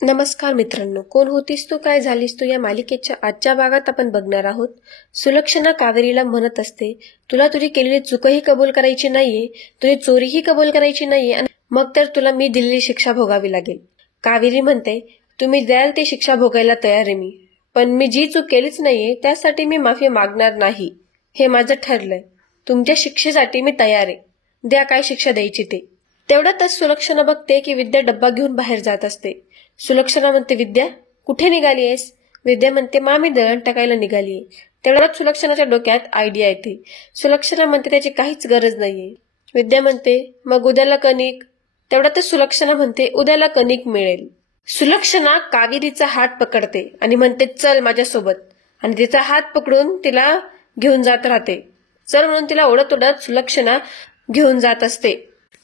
नमस्कार मित्रांनो, कोण होतीस तू, काय झालीस तू या मालिकेच्या आजच्या भागात आपण बघणार आहोत. सुलक्षणा कावेरीला म्हणत असते, तुला तुझी केलेली चूकही कबूल करायची नाहीये, तुझी चोरीही कबूल करायची नाहीये, आणि मग तर तुला मी दिलेली शिक्षा भोगावी लागेल. कावेरी म्हणते, तुम्ही द्याल ती शिक्षा भोगायला तयार आहे मी, पण मी जी चूक केलीच नाहीये त्यासाठी मी माफी मागणार नाही. हे माझं ठरलंय. तुमच्या शिक्षेसाठी मी तयार आहे. द्या काय शिक्षा द्यायची ते. तेवढ्यातच सुलक्षणा बघते की विद्या डब्बा घेऊन बाहेर जात असते. सुलक्षणा म्हणते, विद्या कुठे निघाली आहेस? विद्या म्हणते, मामी दळण टाकायला निघालीये. तेवढ्यात सुलक्षणाच्या डोक्यात आयडिया येते. सुलक्षणा म्हणते, त्याची काहीच गरज नाहीये. विद्या म्हणते, मग उद्याला कणिक. तेवढ्यातच सुलक्षणा म्हणते, उद्याला कणिक मिळेल. सुलक्षणा कावेरीचा हात पकडते आणि म्हणते, चल माझ्यासोबत, आणि तिचा हात पकडून तिला घेऊन जात राहते. चल म्हणून तिला ओढत ओढत सुलक्षणा घेऊन जात असते.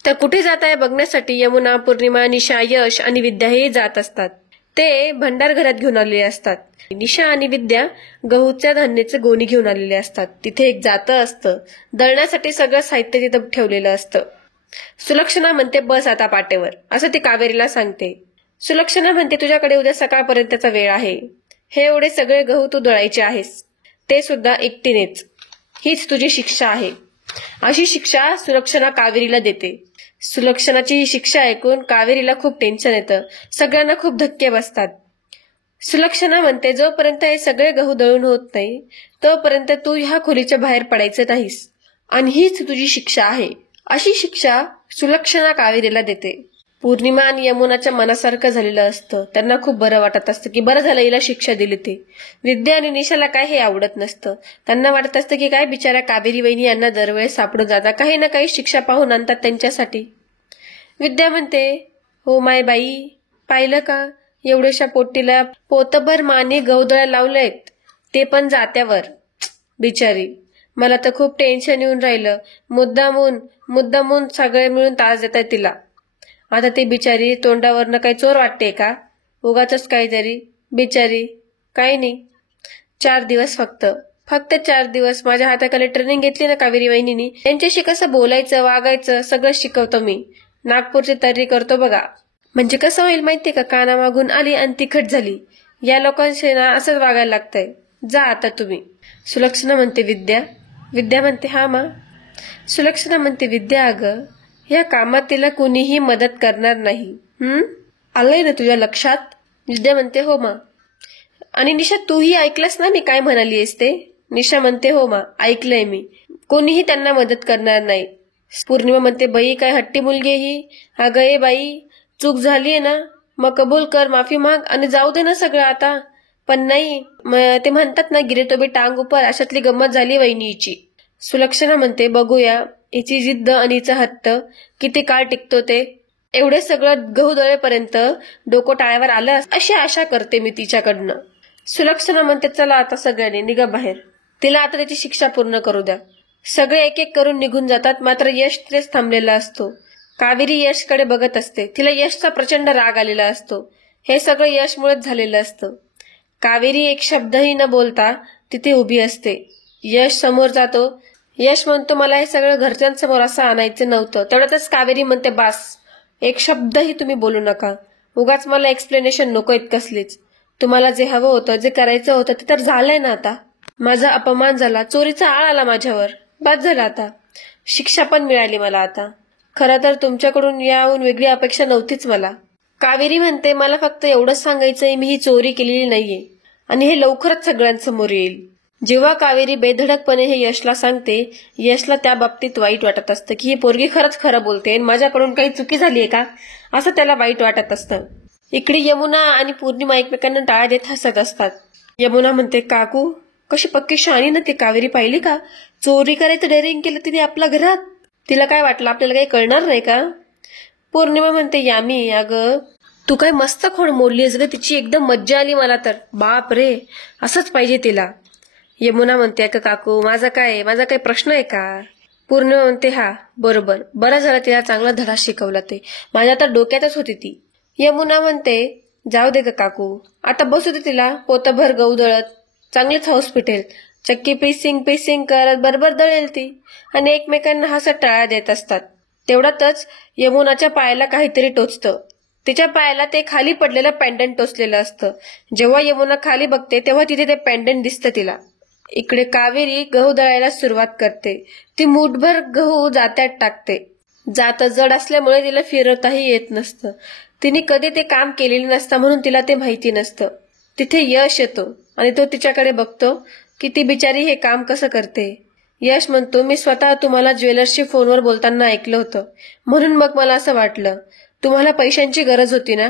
तर कुठे जात आहे बघण्यासाठी यमुना, पौर्णिमा, निशा, यश आणि विद्या हे जात असतात. ते भंडार घरात घेऊन आलेले असतात. निशा आणि विद्या गहूच्या धान्याचे गोणी घेऊन आलेले असतात. तिथे एक जातं असतं. दळण्यासाठी सगळं साहित्य तिथं ठेवलेलं असतं. सुलक्षणा म्हणते, बस आता पाटेवर, असं ती कावेरीला सांगते. सुलक्षणा म्हणते, तुझ्याकडे उद्या सकाळपर्यंतचा वेळ आहे. हे एवढे सगळे गहू तू दळायचे आहेस, ते सुद्धा एकटीनेच. हीच तुझी शिक्षा आहे. अशी शिक्षा सुलक्षणा कावेरीला देते. सुलक्षणाची ही शिक्षा ऐकून कावेरीला खूप टेन्शन येतं. सगळ्यांना खूप धक्के बसतात. सुलक्षणा म्हणते, जोपर्यंत हे सगळे गहू दळून होत नाही तोपर्यंत तू ह्या खोलीच्या बाहेर पडायचं नाहीस, आणि हीच तुझी शिक्षा आहे. अशी शिक्षा सुलक्षणा कावेरीला देते. पौर्णिमा आणि यमुनाच्या मनासारखं झालेलं असतं. त्यांना खूप बरं वाटत असतं की बरं झालं हिला शिक्षा दिली ते. विद्या आणि निशाला काय हे आवडत नसतं. त्यांना वाटत असतं की काय बिचाऱ्या कावेरी वहिनी यांना दरवेळेस सापडून जातात, काही ना काही शिक्षा पाहून आणतात त्यांच्यासाठी. विद्या म्हणते, हो माय बाई, पाहिलं का, एवढ्याशा पोटीला पोतभर माने गहू लावलेत, ते पण जात्यावर. बिचारी, मला तर खूप टेन्शन येऊन राहिलं. मुद्दामून सगळे मिळून त्रास देत आहेत तिला. आता ती बिचारी तोंडावरनं काही चोर वाटते का? उगाच काहीतरी. बिचारी काही नाही. 4 दिवस फक्त 4 दिवस माझ्या हाताखाली ट्रेनिंग घेतली ना कावेरी वहिनीनी. त्यांच्याशी कसं बोलायचं, वागायचं सगळं शिकवतो मी. नागपूरची तयारी करतो बघा. म्हणजे कसं होईल माहितीये का, कानामागून आली आणि तिखट झाली. या लोकांशी ना असंच वागायला लागतंय. जा आता तुम्ही. सुलक्षणा म्हणते, विद्या म्हणते, हा मा. सुलक्षणा म्हणते, विद्या अगं, या कामात तिला कुणीही मदत करणार नाही. आलंय ना तुझ्या लक्षात? विद्या म्हणते, हो मा. आणि निशा, तूही ऐकलंस ना मी काय म्हणालीयस ते? निशा म्हणते, हो मा, ऐकलंय मी. कोणीही त्यांना मदत करणार नाही. पौर्णिमा म्हणते, बाई काय हट्टी मुलगी ही. अगं ए बाई, चूक झालीये ना, मग कबूल कर, माफी माग आणि जाऊ दे ना सगळं आता. पण नाही, ते म्हणतात ना, गिरे तो बी टांग उपर, अशातली गंमत झाली वहिनी हिची. सुलक्षणा म्हणते, बघूया हिची जिद्द आणि हिचा हट्ट किती काळ टिकतो ते. एवढे सगळं गहू दळेपर्यंत डोकं टाळ्यावर आलं अशी आशा करते मी तिच्याकडनं. सुलक्षणा म्हणते, चला आता सगळ्यांनी निघा बाहेर. तिला आता त्याची शिक्षा पूर्ण करू द्या. सगळे एक एक करून निघून जातात. मात्र यश तिथेच थांबलेला असतो. कावेरी यशकडे बघत असते. तिला यशचा प्रचंड राग आलेला असतो. हे सगळं यशमुळेच झालेलं असतं. कावेरी एक शब्दही न बोलता तिथे उभी असते. यश समोर जातो. यश म्हणतो, मला हे सगळं घरच्यांसमोर असं आणायचं नव्हतं. तेवढ्यातच कावेरी म्हणते, बास, एक शब्दही तुम्ही बोलू नका. उगाच मला एक्सप्लेनेशन नकोयत कसलीच. तुम्हाला जे हवं होतं, जे करायचं होतं ते तर झालंय ना आता. माझा अपमान झाला, चोरीचा आळ आला माझ्यावर, बाद झाला आता. शिक्षा पण मिळाली मला आता. खरं तर तुमच्याकडून याहून वेगळी अपेक्षा नव्हतीच मला. कावेरी म्हणते, मला फक्त एवढंच सांगायचंय, मी ही चोरी केलेली नाहीये आणि हे लवकरच सगळ्यांसमोर येईल. जेव्हा कावेरी बेधडकपणे हे यशला सांगते, यशला त्या बाबतीत वाईट वाटत असतं की ही पोरगी खरंच खरं बोलते, माझ्याकडून काही चुकी झालीये का, असं त्याला वाईट वाटत असतं. इकडे यमुना आणि पौर्णिमा एकमेकांना टाळ्या देत हसत असतात. यमुना म्हणते, काकू कशी पक्की शहाणी ना ती कावेरी, पाहिली का, चोरी करायचं डेअरिंग केलं तिने आपल्या घरात. तिला काय वाटलं आपल्याला काही कळणार नाही का? पौर्णिमा म्हणते, यामी अगं तू काय मस्त खोड मोडलीस ग तिची, एकदम मज्जा आली मला तर. बाप रे, असंच पाहिजे तिला. यमुना म्हणते, का काकू माझा काही प्रश्न आहे का? पौर्णिमा म्हणते, हा बरोबर, बरं झालं तिला चांगला धडा शिकवला ते, माझ्या तर डोक्यातच होती ती. यमुना म्हणते, जाऊ दे ग काकू, आता बसू दे तिला पोतभर गहू दळत, चांगलीच हौस पिटेल. चक्की पिसिंग करत बरोबर दळेल ती. आणि एकमेकांना हसत टाळ्या देत असतात. तेवढ्यातच यमुनाच्या पायाला काहीतरी टोचतं. तिच्या पायाला ते खाली पडलेलं पेंडंट टोचलेलं असतं. जेव्हा यमुना खाली बघते तेव्हा तिथे ते पेंडंट दिसतं तिला. इकडे कावेरी गहू दळायला सुरुवात करते. ती मूठभर गहू जात्यात टाकते. जातं जड असल्यामुळे तिला फिरवताही येत नसतं. तिने कधी ते काम केलेलं नसतं म्हणून तिला ते माहिती नसतं. तिथे यश येतो आणि तो तिच्याकडे बघतो की ती बिचारी हे काम कसं करते. यश म्हणतो, मी स्वतः तुम्हाला ज्वेलर्सशी फोनवर बोलताना ऐकलं होतं, म्हणून मग मला असं वाटलं. तुम्हाला पैशांची गरज होती ना?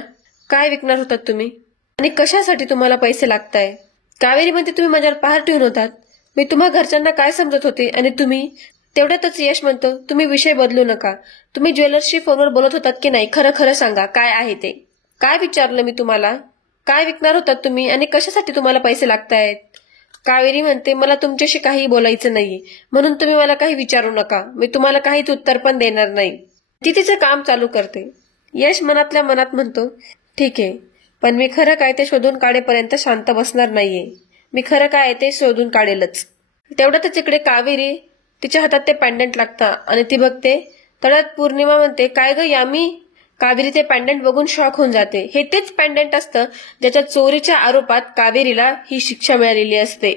काय विकणार होतात तुम्ही आणि कशासाठी तुम्हाला पैसे लागताय? कावेरी म्हणते, तुम्ही माझ्यावर पहार ठेवून होतात. मी तुम्हा घरच्यांना काय समजत होते आणि तुम्ही? तेवढ्यातच यश म्हणतो, तुम्ही विषय बदलू नका. तुम्ही ज्वेलर्सशी फोनवर बोलत होतात की नाही, खरं खरं सांगा, काय आहे ते? काय विचारलं मी तुम्हाला? काय विकणार होतात तुम्ही आणि कशासाठी तुम्हाला पैसे लागतायत? कावेरी म्हणते, मला तुमच्याशी काही बोलायचं नाहीये, म्हणून तुम्ही मला काही विचारू नका. मी तुम्हाला काहीच उत्तर पण देणार नाही. ती तिचं काम चालू करते. यश मनातल्या मनात म्हणतो, ठीक आहे, पण मी खरं काय ते शोधून काढेपर्यंत शांत बसणार नाहीये. मी खरं काय ते शोधून काढेलच. तेवढ्यातच इकडे कावेरी तिच्या हातात ते पेंडंट लागतं आणि ती बघते. तळ्यात पौर्णिमा म्हणते, काय ग यामी? कावेरी ते पेंडंट बघून शॉक होऊन जाते. हे तेच पेंडंट असतं ज्याच्या चोरीच्या आरोपात कावेरीला ही शिक्षा मिळालेली असते.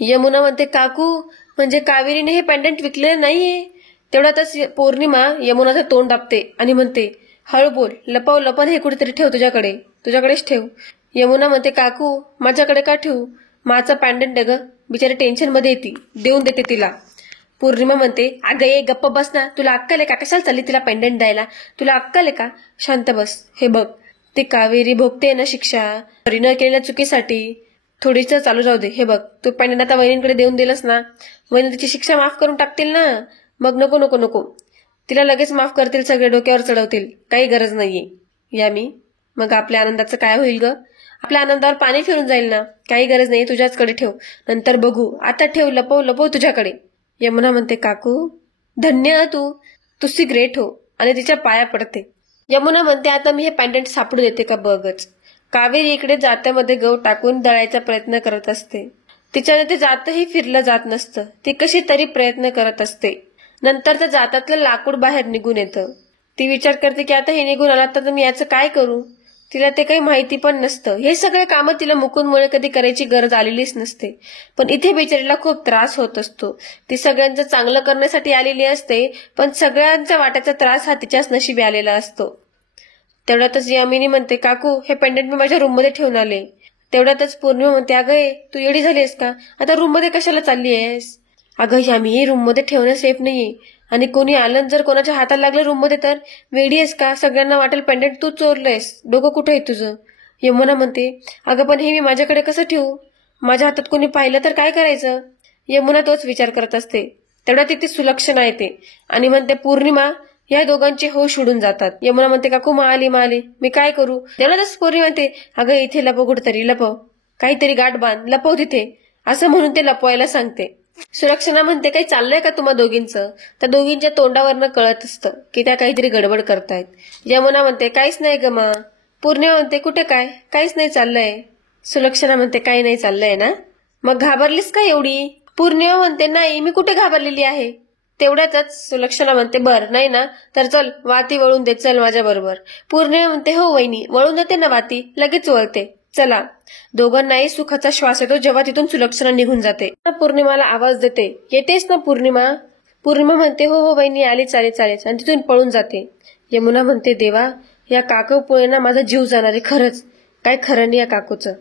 यमुना म्हणते, काकू, म्हणजे कावेरीने हे पेंडंट विकलेलं नाहीये? तेवढ्यातच पौर्णिमा यमुनाचं तोंड दाबते आणि म्हणते, हळू बोल, लपव लपन हे कुठेतरी ठेव, तुझ्याकडेच ठेव. यमुना म्हणते, काकू, माझ्याकडे का ठेवू? माझं पेंडंट ग. बिचारी टेन्शन मध्ये येते, देऊन देते तिला. पौर्णिमा म्हणते, अगं ये गप्प बस ना, तुला अक्कल आहे का? कशाला चालली तिला पेंडंट द्यायला? तुला अक्कल आहे का? शांत बस. हे बघ, ते कावेरी भोगते ना शिक्षा न केलेल्या चुकीसाठी. थोडीच चालू जाऊ दे. हे बघ, तू पेंडंट आता वहिनींकडे देऊन दिलंस ना, वहिनी तिची शिक्षा माफ करून टाकतील ना. मग नको नको नको, तिला लगेच माफ करतील, सगळे डोक्यावर चढवतील. काही गरज नाहीये. यामी, मग आपल्या आनंदाचं काय होईल ग? आपल्या आनंदावर पाणी फिरून जाईल ना. काही गरज नाही, तुझ्याचकडे ठेव, नंतर बघू. आता ठेव, लपव लपव तुझ्याकडे. यमुना म्हणते, काकू, धन्य तू ग्रेट हो, आणि तिच्या पाया पडते. यमुना म्हणते, आता मी हे पेंडंट सापडू देते का बघच. कावेरी इकडे जात्यामध्ये गहू टाकून दळायचा प्रयत्न करत असते. तिच्याने ते जातही फिरलं जात नसतं. ती कशी तरी प्रयत्न करत असते. नंतर त्या जातातलं लाकूड बाहेर निघून येतं. ती विचार करते की आता हे निघून आला तर मी याचं काय करू. तिला ते काही माहिती पण नसतं. हे सगळे कामं तिला मुकुंदमुळे कधी करायची गरज आलेलीच नसते. पण इथे बिचारीला खूप त्रास होत असतो. ती सगळ्यांचं चांगलं करण्यासाठी आलेली असते, पण सगळ्यांच्या वाट्याचा त्रास हा तिच्याच नशिबी आलेला असतो. तेवढ्यातच यामिनी म्हणते, काकू, हे पेंडंट मी माझ्या रूममध्ये ठेवून आले. तेवढ्यातच पौर्णिमा म्हणते, अगं तू येडी झालीस का? आता रूममध्ये कशाला चालली आहेस? अगं यामी, रूममध्ये ठेवणं सेफ नाहीये, आणि कोणी आलं जर कोणाच्या हाताला लागलं रूममध्ये तर? वेडी आहेस का? सगळ्यांना वाटेल पेंडंट तू चोरलंयस. डोकं कुठं आहे तुझं? यमुना म्हणते, अगं पण हे मी माझ्याकडे कसं ठेवू? माझ्या हातात कोणी पाहिलं तर काय करायचं? यमुना तोच विचार करत असते. तेवढ्या तिथे सुलक्षणा येते आणि म्हणते, पौर्णिमा, या दोघांचे होश उडून जातात. यमुना म्हणते, काकू, माली मी काय करू? तेवढ्यातच पौर्णिमा म्हणते, अगं इथे लपव, कुठेतरी लपव, काहीतरी गाठ बांध, लपव तिथे, असं म्हणून ते लपवायला सांगते. सुलक्षणा म्हणते, काही चाललंय का तुम्हा दोघींचं? त्या दोघींच्या तोंडावरनं कळत असतं की त्या काहीतरी गडबड करतायत. यमुना म्हणते, काहीच नाही ग मा. पौर्णिमा म्हणते, कुठे काय? काहीच नाही चाललंय. सुलक्षणा म्हणते, काही नाही चाललंय ना? मग घाबरलीस का एवढी? पौर्णिमा म्हणते, नाही, मी कुठे घाबरलेली आहे. तेवढ्यातच सुलक्षणा म्हणते, बर नाही ना, तर चल वाती वळून दे, चल माझ्या बरोबर. पौर्णिमा म्हणते, हो वहिनी, वळून देते ना वाती, लगेच वळते, चला. दोघांनाही सुखाचा श्वास येतो जेव्हा तिथून सुलक्षणा निघून जाते. पौर्णिमाला आवाज देते, येतेस ना पौर्णिमा? पौर्णिमा म्हणते, हो हो वहिनी, आली, चालेल, आणि तिथून पळून जाते. यमुना म्हणते, देवा, या काकूपुळे ना माझा जीव जाणार आहे खरंच. काय खरं नाही या काकूचं.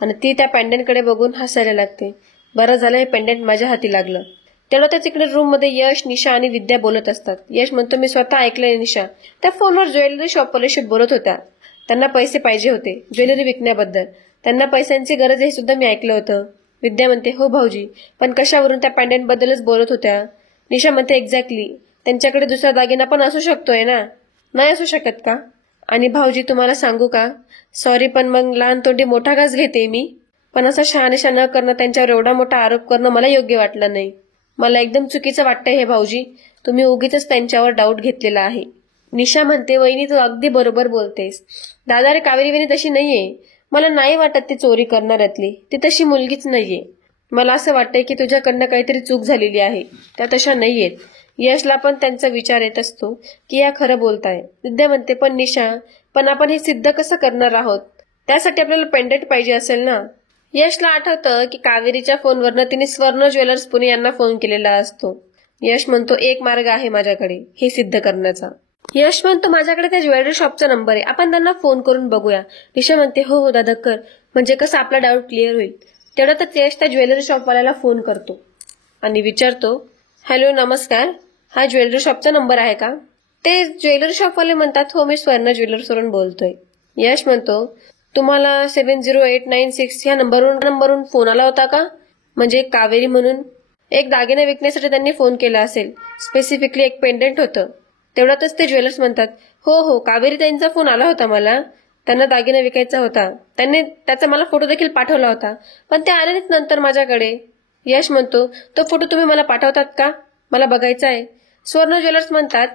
आणि ती त्या पेंडंटकडे बघून हसायला लागते. बरं झालं हे पेंडंट माझ्या हाती लागलं. तेवढ्याच इकडे रूम मध्ये यश, निशा आणि विद्या बोलत असतात. यश म्हणतो, मी स्वतः ऐकलंय निशा त्या फोनवर ज्वेलरी शॉपवाल्याशी बोलत होत्या. त्यांना पैसे पाहिजे होते ज्वेलरी विकण्याबद्दल. त्यांना पैशांची गरज हे सुद्धा मी ऐकलं होतं. विद्या म्हणते, हो भाऊजी, पण कशावरून? त्या पेंडंट बद्दलच बोलत होत्या. निशा म्हणते, एक्झॅक्टली, त्यांच्याकडे दुसरा दागिना पण असू शकतोय ना? नाही असू शकत का? आणि भाऊजी, तुम्हाला सांगू का, सॉरी, पण मग लहान तोंडी मोठा घास घेते मी. पण असं शहानिशा न करणं, त्यांच्यावर एवढा मोठा आरोप करणं मला योग्य वाटलं नाही. मला एकदम चुकीचं वाटतंय हे भाऊजी. तुम्ही उगीच त्यांच्यावर डाऊट घेतलेला आहे. निशा म्हणते, वहिनी, तू अगदी बरोबर बोलतेस. दादा, रे कावेरी वहिनी तशी नाहीये. मला नाही वाटत ती चोरी करणाऱ्यातली. ती तशी मुलगीच नाहीये. मला असं वाटतंय की तुझ्याकडनं काहीतरी चूक झालेली आहे. त्या तशा नाहीयेत. यशला पण त्यांचा विचार येत असतो की या खरं बोलताय. विद्या म्हणते, पण निशा, पण आपण हे सिद्ध कसं करणार आहोत? त्यासाठी आपल्याला पेंडेंट पाहिजे असेल ना. यशला आठवतं की कावेरीच्या फोनवरनं तिने स्वर्ण ज्वेलर्स पुणे यांना फोन केलेला असतो. यश म्हणतो, एक मार्ग आहे माझ्याकडे हे सिद्ध करण्याचा. यश म्हणतो, माझ्याकडे त्या ज्वेलरी शॉपचा नंबर आहे, आपण त्यांना फोन करून बघूया. निशा म्हणते, हो हो दादा कर, म्हणजे कसं आपला डाऊट क्लिअर होईल. तेवढ्यातच यश त्या ज्वेलरी शॉपवाल्याला फोन करतो आणि विचारतो, हॅलो नमस्कार, हा ज्वेलरी शॉपचा नंबर आहे का? ते ज्वेलरी शॉपवाले म्हणतात, हो मी स्वर्ण ज्वेलर्सवरून बोलतोय. यश म्हणतो, तुम्हाला 708996 ह्या नंबरवरून फोन आला होता का? म्हणजे कावेरी म्हणून एक दागिना विकण्यासाठी त्यांनी फोन केला असेल, स्पेसिफिकली एक पेंडेंट होतं. तेवढ्यातच ते ज्वेलर्स म्हणतात, हो हो कावेरी त्यांचा फोन आला होता मला, त्यांना दागिना विकायचा होता, त्यांनी त्याचा मला फोटो देखील पाठवला होता, पण ते आले नाहीत नंतर माझ्याकडे. यश म्हणतो, तो फोटो तुम्ही मला पाठवतात का? मला बघायचा आहे. स्वर्ण ज्वेलर्स म्हणतात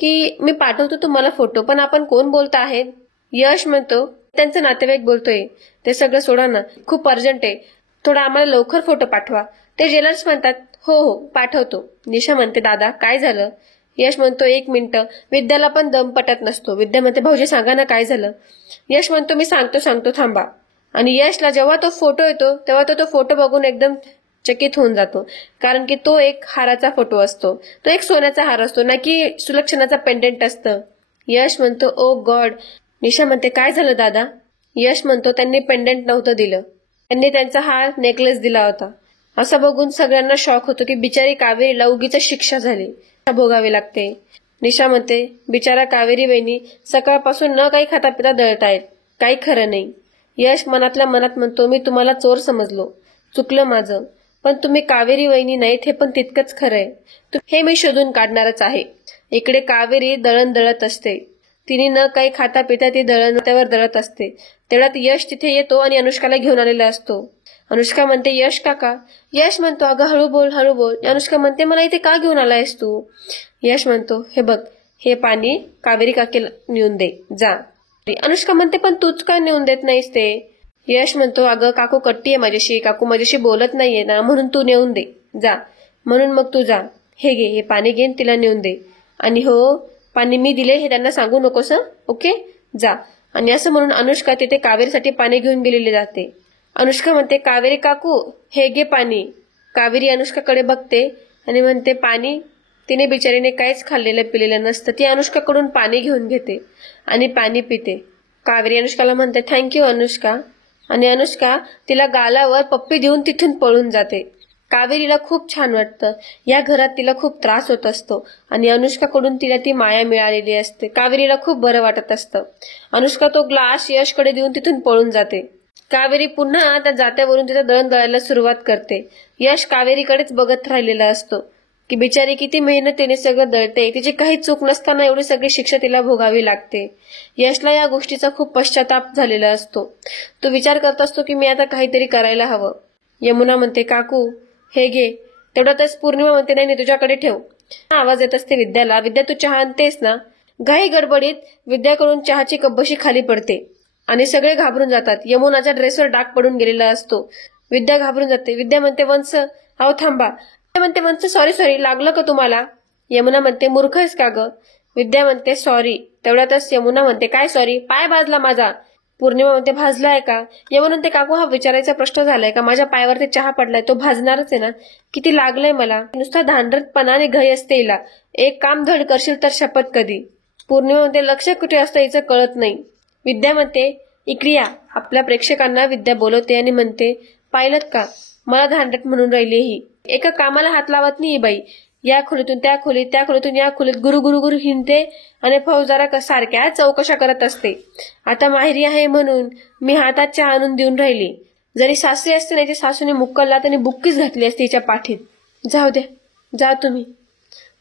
की मी पाठवतो तुम्हाला फोटो, पण आपण कोण बोलता आहेत? यश म्हणतो, त्यांचे नातेवाईक बोलतोय. ते सगळं सोडा ना, खूप अर्जंट आहे, थोडा आम्हाला लवकर फोटो पाठवा. ते ज्वेलर्स म्हणतात, हो हो पाठवतो. निशा म्हणते, दादा काय झालं? यश म्हणतो, एक मिनिटं. विद्याला पण दम पटत नसतो. विद्या म्हणते, भाऊजी सांगा ना काय झालं? यश म्हणतो, मी सांगतो थांबा. आणि यशला जेव्हा तो फोटो येतो तेव्हा तो फोटो बघून एकदम चकित होऊन जातो, कारण की तो एक हाराचा फोटो असतो, तो एक सोन्याचा हार असतो, ना की सुलक्षणाचा पेंडेंट असतं. यश म्हणतो, ओ गॉड. निशा म्हणते, काय झालं दादा? यश म्हणतो, त्यांनी पेंडेंट नव्हतं दिलं, त्यांनी त्यांचा हा नेकलेस दिला होता. असं बघून सगळ्यांना शॉक होतो की बिचारी कावेरीला उगीच शिक्षा झाली, भोगावी लागते. निशा म्हणते, बिचारा कावेरी बहिणी सकाळपासून न काही खाता पिता दळतायत, काही खरं नाही. यश मनातल्या मनात म्हणतो, मी तुम्हाला चोर समजलो, चुकलं माझं, पण तुम्ही कावेरी वहिनी नाहीत हे पण तितकंच खरंय. हे मी शोधून काढणारच आहे. इकडे कावेरी दळण दळत असते, तिने न काही खाता पिता ती दळण त्यावर दळत असते. तेवढ्यात यश तिथे येतो आणि अनुष्काला घेऊन आलेला असतो. अनुष्का म्हणते, यश काका. यश म्हणतो, अगं हळू बोल. अनुष्का म्हणते, मला इथे का घेऊन आलायस तू? यश म्हणतो, हे बघ, हे पाणी कावेरी काकीला नेऊन दे, जा. अनुष्का म्हणते, पण तूच का नेऊन देत नाहीस ते? यश म्हणतो, अगं काकू कट्टी आहे माझ्याशी, काकू माझ्याशी बोलत नाहीये ना, म्हणून तू नेऊन दे, जा. म्हणून मग तू जा, हे घे, हे पाणी घेऊन तिला नेऊन दे. आणि हो, पाणी मी दिले हे त्यांना सांगू नकोस, ओके, जा. आणि असं म्हणून अनुष्का तिथे कावेरीसाठी पाणी घेऊन गेलेले जाते. अनुष्का म्हणते, कावेरी काकू हे घे पाणी. कावेरी अनुष्काकडे बघते आणि म्हणते, पाणी? तिने बिचारीने काहीच खाल्लेलं पिलेलं नसतं. ती अनुष्काकडून पाणी घेऊन घेते आणि पाणी पिते. कावेरी अनुष्काला म्हणते, थँक्यू अनुष्का. आणि अनुष्का तिला गालावर पप्पी देऊन तिथून पळून जाते. कावेरीला खूप छान वाटतं. या घरात तिला खूप त्रास होत असतो आणि अनुष्काकडून तिला ती माया मिळालेली असते. कावेरीला खूप बरं वाटत असतं. अनुष्का तो ग्लास यशकडे देऊन तिथून पळून जाते. कावेरी पुन्हा त्या जात्यावरून तिचं दळण दळायला सुरुवात करते. यश कावेरीकडेच बघत राहिलेला असतो की बिचारी किती मेहनतीने सगळं दळते, तिची काही चूक नसताना एवढी सगळी शिक्षा तिला भोगावी लागते. यशला या गोष्टीचा खूप पश्चाताप झालेला असतो. तो विचार करत असतो की मी आता काहीतरी करायला हवं. यमुना म्हणते, काकू हे घे. तेवढ्यातच पौर्णिमा म्हणते, नाही तुझ्याकडे ठेव. आवाज येत असते विद्याला. विद्या, तू चहा आणतेस ना? घाई गडबडीत विद्याकडून चहाची कब्बशी खाली पडते आणि सगळे घाबरून जातात. यमुनाच्या ड्रेसवर डाग पडून गेलेला असतो. विद्या घाबरून जाते. विद्या म्हणते, वंश अहो थांबा. विद्या म्हणते, वंश सॉरी, लागलं का तुम्हाला? यमुना म्हणते, मूर्ख आहेस का ग? विद्या म्हणते, सॉरी. तेवढ्यातच यमुना म्हणते, काय सॉरी? पाय भाजला माझा. पौर्णिमा म्हणते, भाजलाय का? यमुना म्हणते, काकू हा विचारायचा प्रश्न झालाय का? माझ्या पायावरती चहा पडलाय, तो भाजणारच आहे ना? किती लागलंय मला. नुसता धांडरपणाने घाई असते हिला. एक काम धड करशील तर शपथ कधी. पौर्णिमा म्हणते, लक्ष कुठे असतं हिचं कळत नाही. विद्या म्हणते, इकडे या. आपल्या प्रेक्षकांना विद्या बोलवते आणि म्हणते, पाहिलं का, मला धांडट म्हणून राहिली ही. एका कामाला हात लावत नाही बाई. या खोलीतून त्या खोलीत, त्या खोलीतून या खोलीत गुरु हिंडते आणि फौजदारा सारख्या चौकशा करत असते. आता माहेरी आहे म्हणून मी हातात चहा आणून देऊन राहिली. जरी सासरी असते नाही, सासूने मुक्कलला आणि बुक्कीच घातली असते तिच्या पाठीत. जाऊ द्या, जा तुम्ही.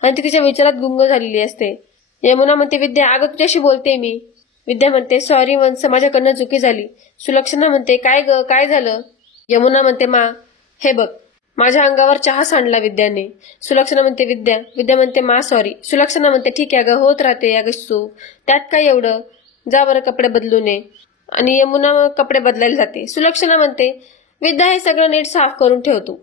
आणि ती तिच्या विचारात गुंग झालेली असते. यमुना म्हणते, विद्या अगं तुझ्याशी बोलते मी. विद्या म्हणते, सॉरी वंश, माझ्याकडनं चुकी झाली. सुलक्षणा म्हणते, काय ग, काय झालं? यमुना म्हणते, मा हे बघ, माझ्या अंगावर चहा सांडला विद्याने. सुलक्षणा म्हणते, विद्या म्हणते, मा सॉरी. सुलक्षणा म्हणते, ठीक आहे ग, होत राहते अगं चूक, त्यात काय एवढं, जा बरं कपडे बदलून ये. आणि यमुना कपडे बदलायला जाते. सुलक्षणा म्हणते, विद्या हे सगळं नीट साफ करून ठेवतो.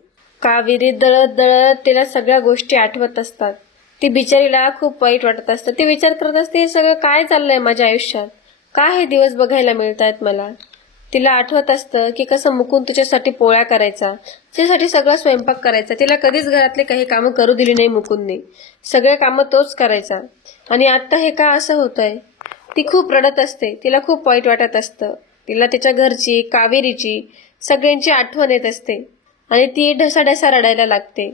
कावेरी दळत दळत तिला सगळ्या गोष्टी आठवत असतात. ती बिचारीला खूप वाईट वाटत असतं. ती विचार करत असते, हे सगळं काय चाललंय माझ्या आयुष्यात. का हे दिवस बघायला मिळतायत मला? तिला आठवत असतं की कसं मुकुंद तिच्यासाठी पोळ्या करायचा, तिच्यासाठी सगळा स्वयंपाक करायचा. तिला कधीच घरातले काही कामं करू दिली नाही मुकुंदने. सगळे कामं तोच करायचा. आणि आता हे का असं होतंय? ती खूप रडत असते. तिला खूप वाईट वाटत असतं. तिला तिच्या घरची, कावेरीची, सगळ्यांची आठवण येत असते आणि ती ढसाढसा रडायला लागते.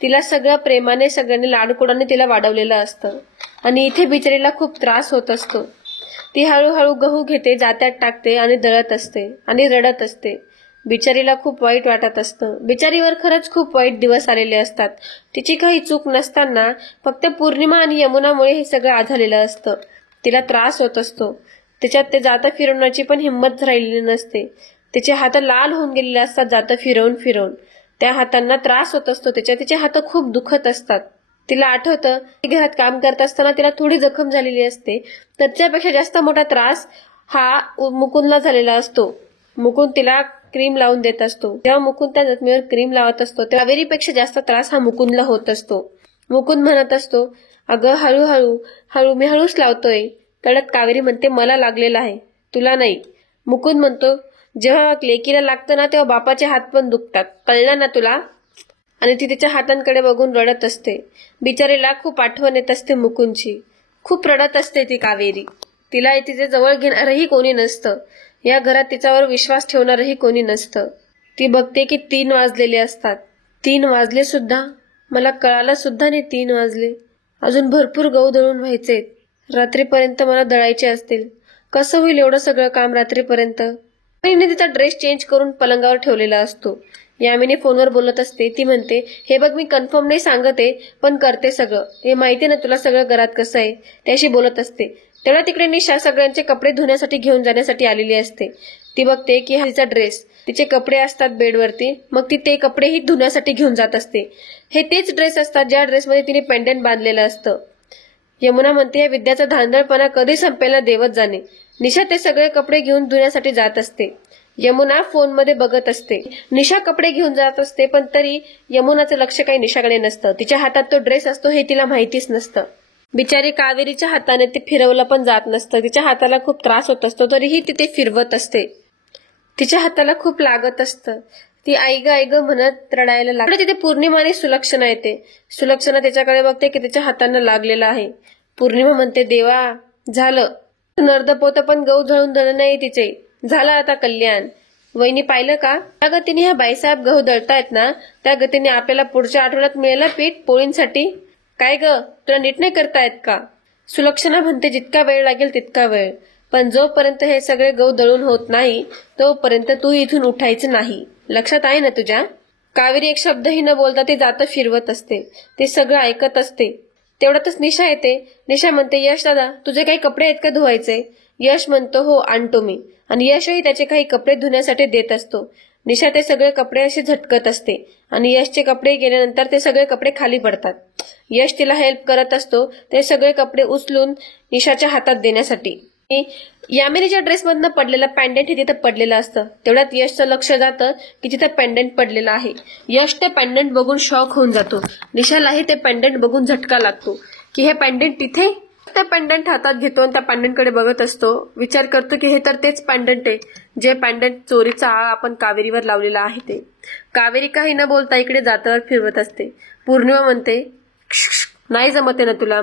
तिला सगळं प्रेमाने, सगळ्यांनी लाडकोडाने तिला वाढवलेलं असतं आणि इथे बिचारीला खूप त्रास होत असतो. ती हळूहळू गहू घेते, जात्यात टाकते आणि दळत असते आणि रडत असते. बिचारीला खूप वाईट वाटत असतं. बिचारीवर खरंच खूप वाईट दिवस आलेले असतात. तिची काही चूक नसताना फक्त पौर्णिमा आणि यमुनामुळे हे सगळं झालेलं असतं. तिला त्रास होत असतो. त्याच्यात ते जातं फिरवण्याची पण हिंमत राहिलेली नसते. तिचे हात लाल होऊन गेलेले असतात जातं फिरवून फिरवून. त्या हातांना त्रास होत असतो. तिचे हात खूप दुखत असतात. तिला आठवतं की घरात काम करत असताना तिला थोडी जखम झालेली असते, तर त्यापेक्षा जास्त मोठा त्रास हा मुकुंदला झालेला असतो. मुकुंद तिला क्रीम लावून देत असतो. जेव्हा मुकुंद त्या जखमीवर क्रीम लावत असतो तेव्हा कावेरीपेक्षा जास्त त्रास हा मुकुंदला होत असतो. मुकुंद म्हणत असतो, अगं हळू मी हळूच लावतोय. तडक कावेरी म्हणते, मला लागलेला आहे, तुला नाही. मुकुंद म्हणतो, जेव्हा लेकीला लागतं ना तेव्हा बापाचे हात पण दुखतात, कळलं ना तुला? आणि ती तिच्या हातांकडे बघून रडत असते. बिचारीला खूप आठवण येत असते मुकुंदची. खूप रडत असते ती कावेरी. तिला तिचे जवळ घेणारही कोणी नसतं. या घरात तिच्यावर विश्वास ठेवणारही कोणी नसतं. ती बघते की 3 वाजलेले असतात. 3 वाजले सुद्धा? मला कळालं सुद्धा नाही 3 वाजले. अजून भरपूर गहू दळून व्हायचे. रात्रीपर्यंत मला दळायचे असतील. कसं होईल एवढं सगळं काम रात्रीपर्यंत? तिने तिचा ड्रेस चेंज करून पलंगावर ठेवलेला असतो. यामिनी फोनवर बोलत असते. ती म्हणते, हे बघ मी कन्फर्म नाही सांगते, पण करते सगळं. हे माहिती ना तुला सगळं घरात कसं आहे. त्याशी बोलत असते. तेवढ्या तिकडे निशा सगळ्यांचे कपडे धुण्यासाठी घेऊन जाण्यासाठी आलेली असते. ती बघते की हा तिचा ड्रेस, तिचे कपडे असतात बेडवरती, मग ती ते कपडेही धुण्यासाठी घेऊन जात असते. हे तेच ड्रेस असतात ज्या ड्रेसमध्ये तिने पेंडंट बांधलेलं असतं. यमुना म्हणते, विद्याचा धांदळपणा कधी संपेल ना देवच जाणे. निशा ते सगळे कपडे घेऊन धुण्यासाठी जात असते. यमुना फोनमध्ये बघत असते. निशा कपडे घेऊन जात असते, पण तरी यमुनाचं लक्ष काही निशाकडे नसतं. तिच्या हातात तो ड्रेस असतो हे तिला माहितीच नसतं. बिचारी कावेरीच्या हाताने ते फिरवलं पण जात नसतं. तिच्या हाताला खूप त्रास होत असतो, तरीही ती ते फिरवत असते. तिच्या हाताला खूप लागत असतं. ती आई ग म्हणत रडायला लागते. तिथे पौर्णिमा आणि सुलक्षणा येते. सुलक्षणा त्याच्याकडे बघते की तिच्या हातांना लागलेलं आहे. पौर्णिमा म्हणते, देवा झालं. नर्दपोत पण गहू झळून दळणं नाही तिचे. झालं आता कल्याण. वहिनी पाहिलं का? त्या गतीने ह्या बाईसाहेब गहू दळतायत ना, त्या गतीने आपल्याला पुढच्या आठवड्यात मिळेल पीठ पोळींसाठी. काय ग, तुला नीट नाही करतायत का? सुलक्षणा म्हणते, जितका वेळ लागेल तितका वेळ, पण जोपर्यंत हे सगळे गहू दळून होत नाही तोपर्यंत तू इथून उठायचं नाही. लक्षात आहे ना तुझ्या? कावेरी एक शब्दही न बोलता ते जातं फिरवत असते. ते सगळं ऐकत असते. तेवढ्यातच निशा येते. निशा म्हणते, यश दादा तुझे काही कपडे आहेत का धुवायचे? यश म्हणतो, हो आणतो मी. आणि यशही त्याचे काही कपडे धुण्यासाठी देत असतो. निशा ते सगळे कपडे असे झटकत असते आणि यशचे कपडे गेल्यानंतर ते सगळे कपडे खाली पडतात. यश तिला हेल्प करत असतो ते सगळे कपडे उचलून निशाच्या हातात देण्यासाठी. यामिनीच्या ड्रेसमधनं पडलेलं पेंडंट हे तिथं पडलेलं असतं. तेवढ्यात यशचं लक्ष जातं की तिथं पेंडंट पडलेलं आहे. यश ते पेंडंट बघून शॉक होऊन जातो. निशालाही ते पेंडंट बघून झटका लागतो की हे पेंडंट तिथे. ते पेंडंट हातात घेतो आणि त्या पेंडंटकडे बघत असतो. विचार करतो की हे तर तेच पेंडंट आहे जे पेंडंट चोरीचा आळ आपण कावेरीवर लावलेला आहे ते. कावेरी काही न बोलता इकडे जातावर फिरवत असते. पौर्णिमा म्हणते, नाही जमते ना तुला?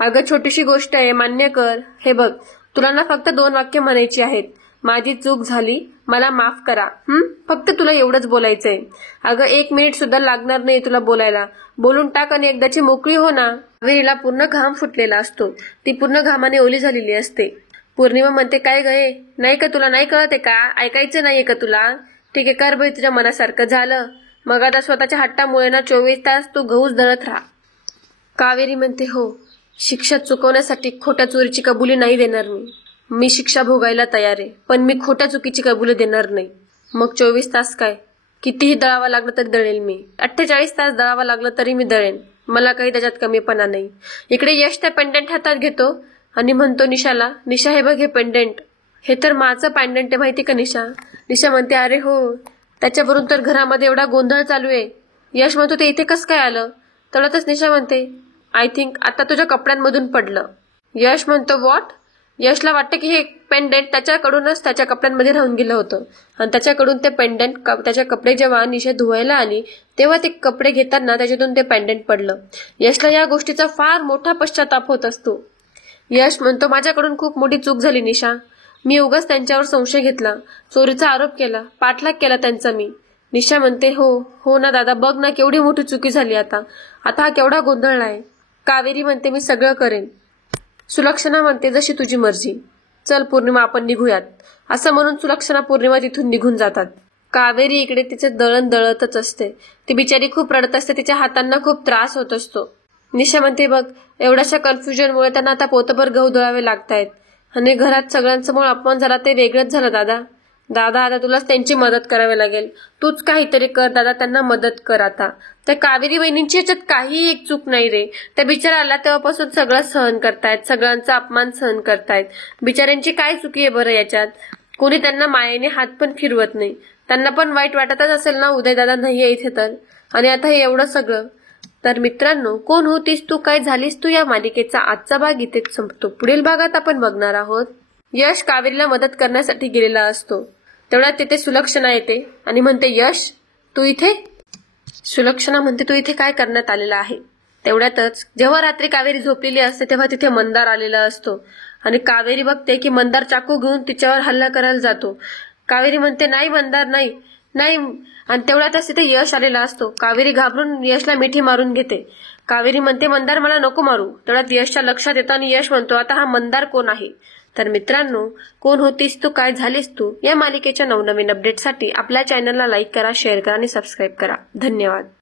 अगं छोटीशी गोष्ट आहे, मान्य कर. हे बघ, तुला ना फक्त 2 वाक्य म्हणायची आहेत. माझी चूक झाली, मला माफ करा. फक्त तुला एवढंच बोलायचंय. अगं 1 मिनिट सुद्धा लागणार नाही तुला बोलायला. बोलून टाक आणि एकदाची मोकळी हो ना. कावेरीला पूर्ण घाम फुटलेला असतो. ती पूर्ण घामाने ओली झालेली असते. पौर्णिमा म्हणते, काय गये, नाही का तुला नाही कळते का? ऐकायचं नाहीये का तुला? ठीक आहे, कर बाई तुझ्या मनासारखं. झालं मग आता स्वतःच्या हट्टामुळे ना 24 तास तू गहूच दळत राहा. कावेरी म्हणते, हो, शिक्षा चुकवण्यासाठी खोट्या चोरीची कबुली नाही देणार मी शिक्षा भोगायला तयार आहे, पण मी खोट्या चुकीची कबुली देणार नाही. मग 24 तास काय, कितीही दळावं लागलं तरी दळेल मी. 48 तास दळावं लागलं तरी मी दळेन. मला काही त्याच्यात कमीपणा नाही. इकडे यश त्या पेंडंट हातात घेतो आणि म्हणतो निशाला, निशा हे बघ हे पेंडंट, हे तर माझं पेंडंट आहे माहिती का निशा? निशा म्हणते, अरे हो, त्याच्यावरून तर घरामध्ये एवढा गोंधळ चालू आहे. यश म्हणतो, ते इथे कसं काय आलं? तळतच निशा म्हणते, आय थिंक आता तुझ्या कपड्यांमधून पडलं. यश म्हणतो, व्हॉट? यशला वाटतं की हे पेंडेंट त्याच्याकडूनच त्याच्या कपड्यांमध्ये राहून गेलं होतं आणि त्याच्याकडून ते पेंडेंट त्याच्या कपडे जेव्हा निशा धुवायला आली तेव्हा ते कपडे घेताना त्याच्यातून ते पेंडेंट पडलं. यशला या गोष्टीचा फार मोठा पश्चाताप होत असतो. यश म्हणतो, माझ्याकडून खूप मोठी चूक झाली निशा. मी उगाच त्यांच्यावर संशय घेतला, चोरीचा आरोप केला, पाठलाग केला त्यांचा मी. निशा म्हणते, हो ना दादा, बघ ना केवढी मोठी चुकी झाली. आता हा केवढा गोंधळलाय. कावेरी म्हणते, मी सगळं करेन. सुलक्षणा म्हणते, जशी तुझी मर्जी. चल पौर्णिमा, आपण निघूयात. असं म्हणून सुलक्षणा पौर्णिमा तिथून निघून जातात. कावेरी इकडे तिचे दळण दळतच असते. ती बिचारी खूप रडत असते, तिच्या हातांना खूप त्रास होत असतो. निशा म्हणते, बघ एवढ्याशा कन्फ्युजनमुळे त्यांना आता पोतभर गहू दळावे लागतायत आणि घरात सगळ्यांसमोर अपमान झाला ते वेगळंच झालं दादा. आता तुलाच त्यांची मदत करावी लागेल. तूच काहीतरी कर दादा, त्यांना मदत कर आता. त्या कावेरी बहिणींची याच्यात काही एक चूक नाही रे. त्या बिचाराला तेव्हापासून सगळं सहन करतायत, सगळ्यांचा अपमान सहन करतायत. बिचाऱ्यांची काय चुकी आहे बरं याच्यात? कोणी त्यांना मायेने हात पण फिरवत नाही. त्यांना पण वाईट वाटतच असेल ना उदय दादा नाहीये इथे तर. आणि आता हे एवढं सगळं. तर मित्रांनो, कोण होतीस तू, काय झालीस तू या मालिकेचा आजचा भाग इथेच संपतो. पुढील भागात आपण बघणार आहोत यश कावेरीला मदत करण्यासाठी गेलेला असतो. तेवढ्यात तिथे सुलक्षणा येते आणि म्हणते, यश तू इथे? सुलक्षणा म्हणते, तू इथे काय करण्यात आलेला आहे? तेवढ्यातच जेव्हा रात्री कावेरी झोपलेली असते तेव्हा तिथे मंदार आलेला असतो आणि कावेरी बघते की मंदार चाकू घेऊन तिच्यावर हल्ला करायला जातो. कावेरी म्हणते, नाही मंदार, नाही. आणि तेवढ्यातच तिथे यश आलेला असतो. कावेरी घाबरून यशला मिठी मारून घेते. कावेरी म्हणते, मंदार मला नको मारू. तेवढ्यात यशच्या लक्षात येतं आणि यश म्हणतो, आता हा मंदार कोण आहे? तर मित्रांनो, कोण होतीस तू, काय झालीस तू या मालिकेच्या नवनवीन अपडेटसाठी आपल्या चॅनलला लाईक करा, शेअर करा आणि सबस्क्राईब करा. धन्यवाद.